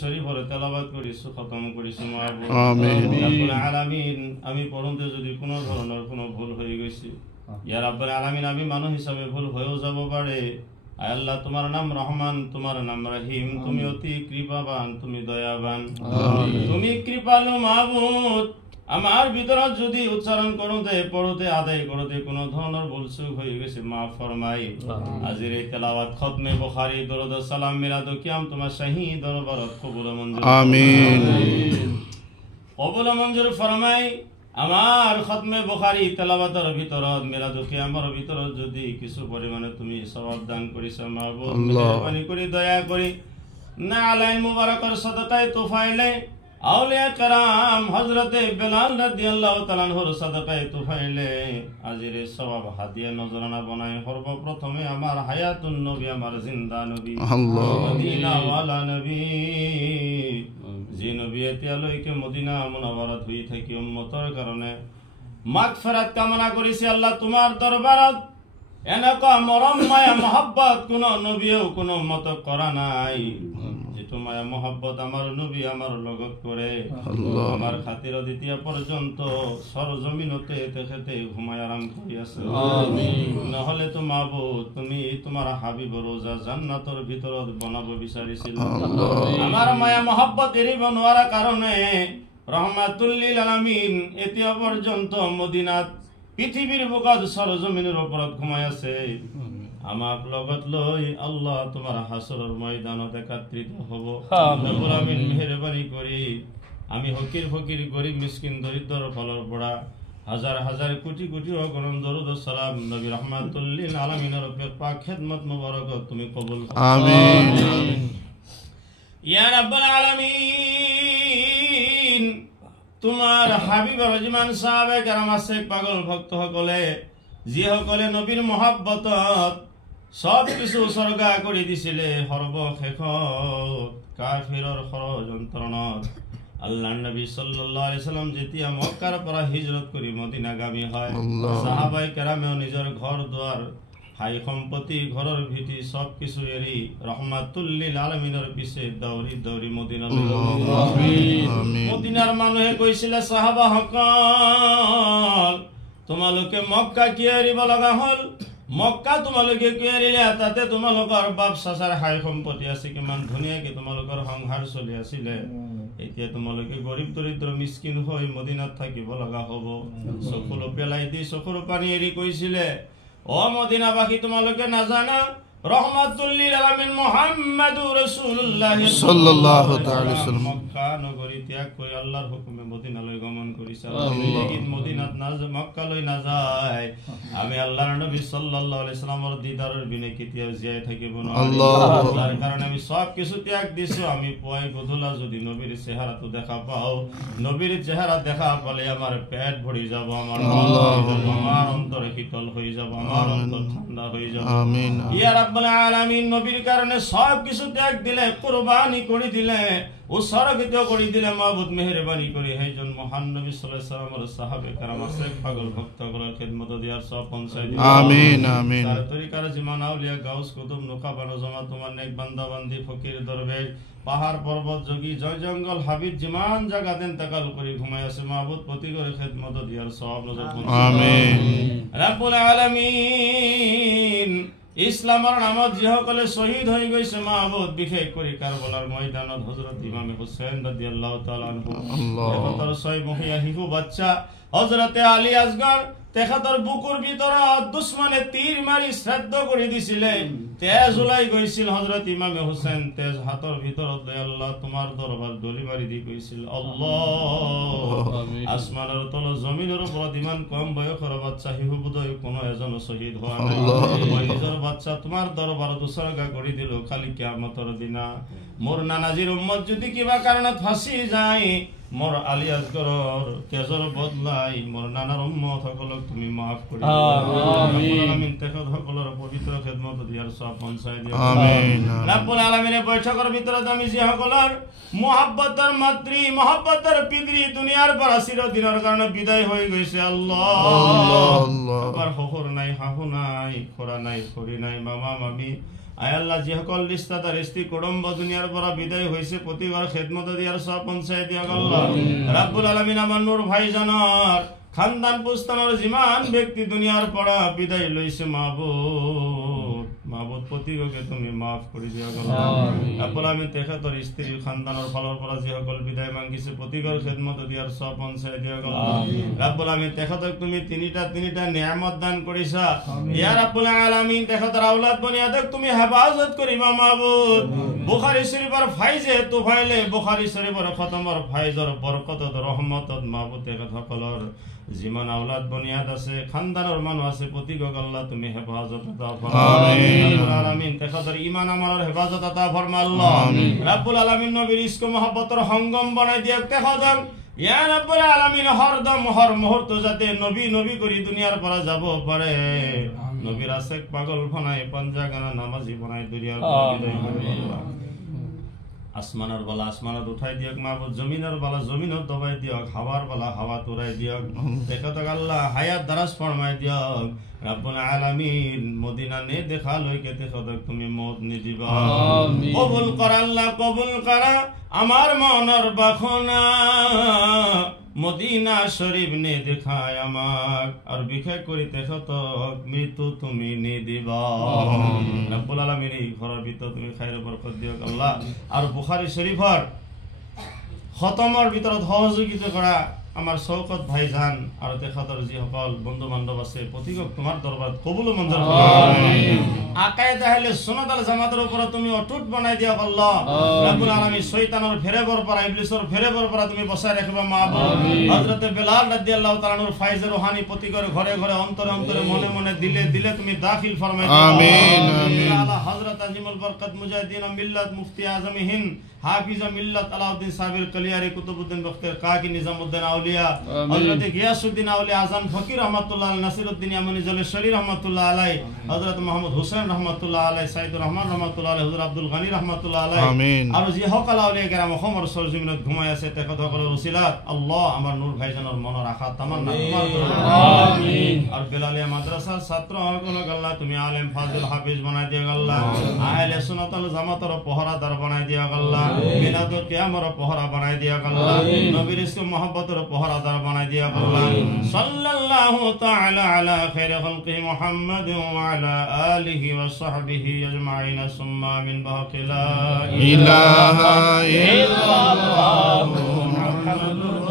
শরীফের তেলাওয়াত করিছো খতম করিছো মাহবুব আমিন রব্বুল আলামিন আমি পড়তে যদি কোনো ধরনের কোনো ভুল হয়ে গেছে ইয়া রব্বুল আলামিন আমি মানুষ হিসাবে ভুল হয়েও যাব পারে আয় আল্লাহ তোমার নাম রহমান তোমার নাম রহিম তুমি অতি কৃপাবান তুমি দয়াবান তুমি কৃপালু মাহবুব আমার ভিতরে যদি উচ্চারণ করতে পড়তে আদায় করতে কোনো ধরনের ভুলচুক হয়ে গেছে মাফ ফরমাই আজির এই তেলাওয়াত খতমে বুখারী দরুদ সালাম মিলাদ কিয়াম তোমার শাহী দরবারত কবুল মঞ্জুর আমিন কবুল মঞ্জুর ফরমাই আমার খতমে বুখারী তেলাওয়াতের ভিতরত মিলাদ কিয়ামের ভিতরত যদি কিছু পরিমাণে তুমি সওয়াব দান করিস মাহবুব মেহেরবানি করে দয়া করে না আলাইন মুবারকের সাদাকায়ে তুফাইলে আউলিয়া کرام হযরতে বেলাল রাদিয়াল্লাহু তাআলা আনহুর সাদাকায়ে তুফাইলে আজির সওয়াব হাদিয়া নজরানা বানায় সর্বপ্রথমে আমার হায়াতুন নবী আমার জিন্দা নবী আল্লাহ মদিনা ওয়ালা নবী যে নবী এতিয়ালৈকে মদিনা মুনাওয়ারাত হই থাকি উম্মতৰ কারণে মাগফিরাত কামনা কৰিছে আল্লাহ তোমাৰ দরবাৰত এনেকা মৰম মায়া মহব্বত কোন নবীও কোন উম্মত কৰা নাই মায়া মোহাব্বত আমার নবী আমার লগত করে আমার খাতির দ্বিতীয় পর্যন্ত সরজমিনতে তেখেতে ঘুমায় আরাম করি আছে নহলে তো মাবুদ তুমি তোমার হাবিব রোজা জান্নাতের ভিতৰত বনাব বিচাৰিছিল আমার মায়া মোহাব্বত এরিব নোৱাৰা কারণে রহমাতুল লিল আলামিন এতিয়া পর্যন্ত মদিনাত পৃথিবীর বুকত সরজমিনের ওপৰত ঘুমায় আছে আমাক লগত লই আল্লাহ তোমার হাসরের ময়দানত একত্রিত হব রব্বুল আমিন মেহেরবানি করি আমি ফকির ফকির গরিব মিসকিন দরিদ্র ফলর পড়া হাজার হাজার কোটি কোটি অগণন দরুদ ও সালাম নবী রাহমাতুল লিল আলামিনের পাক খেদমত মুবারকত তুমি কবুল করো আমিন ইয়া রাব্বুল আলামিন তোমার হাবিব রহমান সাহাবে কেরাম আছে পাগল ভক্ত সকলে যি সকলে নবীর মহব্বতত সব কিছু উৎসর্গা করে দিছিলে সর্বশেষত কাফিৰৰ ষড়যন্ত্ৰত আল্লাহৰ নবী সাল্লাল্লাহু আলাইহি সাল্লাম যেতিয়া মক্কাৰ পৰা হিজৰত কৰি মদিনাগামী হয় সাহাবায়ে কেৰামেও নিজৰ ঘৰ দুৱাৰ হাই সম্পত্তি ঘৰৰ ভিটি সব কিছু এৰি রহমাতুল লিল আলামিনৰ পিছে দৌৰি দৌৰি মদিনালৈ আমিন মদিনাৰ মানুহে কৈছিলে সাহাবা সকল তোমালোকে মক্কা কি এৰিব লগা হল মক্কা তোমালোকে কি এৰিলে তাতে তোমালোকৰ বাপ চাচাৰ হাই সম্পত্তি আছে কিমান ধুনীয়াকে তোমালোকৰ সংসাৰ চলি আছিলে এতিয়া তোমালোকে গৰীব দৰিদ্ৰ মিসকিন হৈ মদিনাত থাকিব লগা হ'ব চকুলো পেলাই দি চকুৰ পানী এৰি কৈছিলে ও মদিনাবাসী তোমালোকে নাজানা রহমাতুল লিল আলামিন মুহাম্মাদুর রাসূলুল্লাহ সাল্লাল্লাহু তাআলা সাল্লাম মক্কা নগরী ত্যাগ করে আল্লাহর হুকুমে মদিনালৈ গমন কৰিছে লেকিন মদিনাত না মক্কালৈ না যায় আমি আল্লাহর নবী সাল্লাল্লাহু আলাইহি সাল্লামৰ দিদাৰৰ বিনে কেতিয়াও জিয়াই থাকিব নোৱাৰো আল্লাহৰ কাৰণে আমি সব কিছু ত্যাগ দিছো আমি পয় গধুলা যদি নবীৰ চেহাৰাটো দেখা পাও নবীৰ চেহাৰা দেখা পালে আমার পেট ভৰি যাব আমার আমার অন্তর শীতল হৈ যাব আমার অন্তর ঠান্ডা হৈ যাব আমিন ইয়া রব্বুল আলামিন নবীর কারণে সব কিছু ত্যাগ দিলে কুরবানি করে দিলে উৎসর্গিত করে দিলে মাবুদ মেহেরবানি করে হেজন মহান নবী সাল্লাল্লাহু আলাইহি সাল্লামের সাহাবে کرام আছে পাগল ভক্তগুলোর খিদমত দিয়ার সব পৌঁছায় দিও আমিন আমিন তার তরিকার জীবন আউলিয়া গাউস কুতুব নকাবানো জমা তোমার নেক বান্দা বান্দি ফকির দরবেশ পাহাড় পর্বত যোগী জয় জঙ্গল হাবিব জিমান জায়গা দেন তাকাল করে ঘুমায় আছে মাবুদ প্রতি করে খিদমত দিয়ার সব নজর পৌঁছায় আমিন রব্বুল আলামিন ইসলামৰ নামত যিসকলে শহীদ হৈ গৈছে মাহবুব বিশেষ কৰি কাৰবালাৰ ময়দানত হযরত ইমাম হুসাইন রাদিয়াল্লাহু তাআলা আনহু তেখেতৰ 6 মহীয়া শিশু বাচ্চা হযরতে আলী আসগর তেখেতৰ বুকুৰ ভিতৰত দুশ্মনে তীৰ মাৰি শ্ৰাদ্ধ কৰি দিছিলে তেজ ওলাই গৈছিল হযরত ইমাম হুসাইন তেজ হাতৰ ভিতৰত লৈ আল্লাহ তোমাৰ দৰবাৰ দলি মাৰি দি কৈছিল আল্লাহ আসমানৰ তল জমিনৰ ওপৰত ইমান কম বয়সৰ বাচ্চা শিশু বুদয় কোনো এজন শহীদ হোৱা নাই মই নিজৰ বাচ্চা তোমাৰ দৰবাৰত উৎসৰ্গা কৰি দিলো খালি কিয়ামতৰ দিনা মোৰ নানাজিৰ উম্মত যদি কিবা কাৰণত ফাঁচি যায় মোর আলী আসগরর কেজর বদলাই মোর নানার উম্মত সকলক তুমি মাফ করে আমিন আমিন তেখেত সকলৰ পবিত্র খেদমত দিয়ার সব পৌঁছায় দিও আমিন রব্বুল আলামিনের বৈঠকৰ ভিতৰত আমি যে সকলৰ মহব্বতৰ মাতৃ মহব্বতৰ পিতৃ দুনিয়াৰ পৰা চিৰদিনৰ কাৰণে বিদায় হৈ গৈছে আল্লাহ আল্লাহ আল্লাহ শহুৰ নাই শাহু নাই খুৰা নাই খুৰী নাই মামা মামী আয় আল্লাহ যে সকল রিস্তাদার স্ত্রী কুটুম্ব দুনিয়ার পর বিদায় হয়েছে প্রতি ঘর খেদমত দিয়ার সব পৌঁছায় দিও আল্লাহ রাব্বুল আলামিন আমার নূর ভাইজানার খানদান পুস্তানোর জিমান ব্যক্তি দুনিয়ার পড়া বিদায় লইছে মাহবুব প্রতিকে তুমি মাফ করে দিও আল্লাহ রাব্বুল আলামিন তেখেতর স্ত্রী খানদানের ফলর পড়া যে সকল বিদায় মাঙ্গিছে প্রতিঘর খেদমত দিয়ার সব পৌঁছায় দিও আল্লাহ রাব্বুল আলামিন তেখেতর তুমি তিনিটা নিয়ামত দান করিছা ইয়া রাব্বুল আলামিন তেখেতর আওলাদ বনিয়াদক তুমি হেফাজত করিবা মাহবুব বুখারী শরীফের ফাইজে তুফাইলে বুখারী শরীফের খতমর ফাইজর বরকতত রহমতত মাহবুব তেখেত সকলর জিমান আওলাদ বনিয়াদ আছে খানদানের মানুষ আছে প্রতিগক আল্লাহ তুমি হেফাজত আতা ফরমাও রাব্বুল আলামিন তেখেতর ঈমান আমলের হেফাজত আতা ফরমাও আল্লাহ রাব্বুল আলামিন নবীর ইশক মহব্বতের সঙ্গম বানাই দিয়ক তেখেতক ইয়া রাব্বুল আলামিন হরদম হর মুহূর্ত যাতে নবী করি দুনিয়ার পর যাব পারে নবীর আশেক পাগল বানাই পাঞ্জা গানা নামাজি বানাই দুনিয়ার পর বিদায় করে আল্লাহ আসমানের বালা আসমানত উঠাই দিয়ক মাহবুব জমিনের বালা জমিনত দবাই দিয়ক হাওয়ার বালা হাওয়া তুরাই দিয়ক তেখেতক আল্লাহ হায়াত দারাজ ফরমাই দিয়ক রাব্বুল আলামিন মদিনা নে দেখা লইকে তেখেতক তুমি মত নি দিবা কবুল কর আল্লাহ কবুল করা আমার মনের বাখনা মদিনা শরীফ নে দেখায় আমার আর বিশেষ করে তেখেতক মৃত্যু তুমি নি দিবা রাব্বুল আলামিন এই ঘরের ভিতর তুমি খাইর বরকত দিও আল্লাহ আর বুখারী শরীফের খতমের ভিতর সহযোগিতা করা আমার শওকত ভাইজান আর তেখেতর যে সকল বন্ধু বান্ধব আছে প্রতিগক তোমার দরবার কবুল মঞ্জুর করো আমিন আকায়েদ আহলে সুন্নাত আল জামাতের উপর তুমি অটুট বানাই দিও আল্লাহ রাব্বুল আলামিন শয়তানের ফেরেবর পর ইবলিসের ফেরেবর পর তুমি বসায় রাখবা মাহবুব হযরত বেলাল রাদিয়াল্লাহু তাআলা নূর ফাইজের রুহানি প্রতিগর ঘরে ঘরে অন্তরে মনে মনে দিলে তুমি দাখিল ফরমাই দিও আমিন আমিন আলা হযরত আজিমুল বরকত মুজাহিদিন মিল্লাত মুফতি আজম হিন্দ হাফিজ মিল্লাত আলাউদ্দিন সাবির কলিয়ারি কুতুবউদ্দিন বখতিয়ার কাকি নিজামউদ্দিন আউলিয়া হযরত গিয়াসউদ্দিন আউলিয়া আজান ফকির রহমাতুল্লাহ আলাইহি নাসিরউদ্দিন ইয়ামানি জলেশ্বরী রহমাতুল্লাহ আলাইহি হযরত মুহাম্মদ হুসাইন রহমাতুল্লাহ আলাইহি সাইদুর রহমান রহমাতুল্লাহ আলাইহি হুজুর আব্দুল গনি রহমাতুল্লাহ আলাইহি আমিন আর যে সকল আউলিয়া কেরাম খমর সরজমিনত ঘুমায় আছে তেখেত সকলের উসিলাত আল্লাহ আমার নূর ভাইজানের মনের আশা তামান্না তোমার আমিন আর বেলালিয়া মাদ্রাসার ছাত্র সকল আল্লাহ তুমি আলেম ফাজিল হাফেজ বানাই দিও আল্লাহ আহলে সুন্নাত ওয়াল জামাতের পহরাদার বানাই দিও আল্লাহ মিলাদুল কিয়ামর পহরা বানাই দিও আল্লাহ নবীর ইসলাম মুহাব্বতের পহরাদার বানাই দিও আল্লাহ সাল্লাল্লাহু তাআলা আলা খায়রি খালকি মুহাম্মাদ ওয়া আলা আলিহি ওয়া সাহবিহি আজমাইন সুম্মা মিন বাকি লা ইলাহা ইল্লাল্লাহু মুহাম্মাদুর